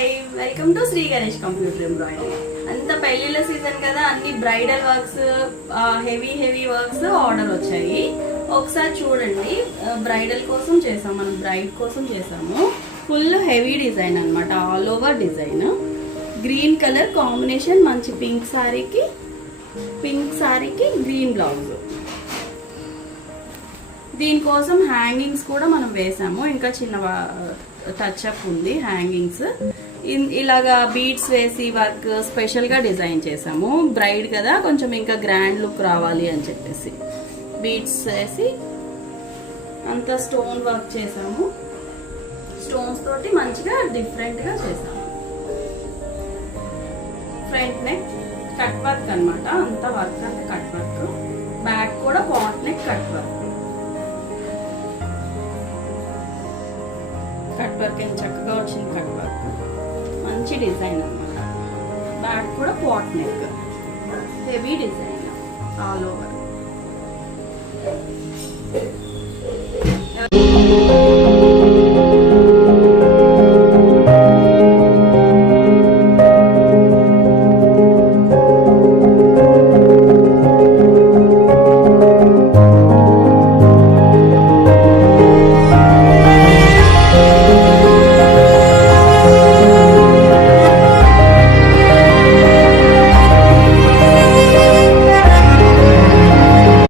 Hi, welcome to Shri Ganesh computer embroidery. అంత పెళ్లిళ్ళ season కదా, అన్ని bridal works, heavy works order వచ్చాయి. ఒకసారి చూడండి, బ్రైడల్ కోసం చేసాం, మనం బ్రైడ్ కోసం చేసాము. ఫుల్ హెవీ డిజైన్ అన్నమాట, all over design. Green colour combination, మంచి పింక్ సారీకి గ్రీన్ బ్లౌజ్. దీనికోసం హ్యాంగింగ్స్ కూడా మనం వేసాము, ఇంకా చిన్న టచ్ అప్ ఉంది హ్యాంగింగ్స్. ఇలాగా బీడ్స్ వేసి వర్క్ స్పెషల్ గా డిజైన్ చేసాము. బ్రైడ్ కదా, కొంచెం ఇంకా గ్రాండ్ లుక్ రావాలి అని చెప్పేసి బీడ్స్ వేసి అంతా స్టోన్ వర్క్ చేసాము. స్టోన్స్ తోటి మంచిగా డిఫరెంట్ గా చేసాము. ఫ్రంట్ నెక్ కట్ వర్క్ అనమాట, అంత వర్క్ అంతా కట్ వర్క్. బ్యాక్ కూడా pot neck cut work. Cut work ఏం చక్కగా వచ్చింది, కట్ వర్క్ మంచి డిజైన్ అన్నమాట. బ్యాక్ కూడా pot neck, heavy design all over.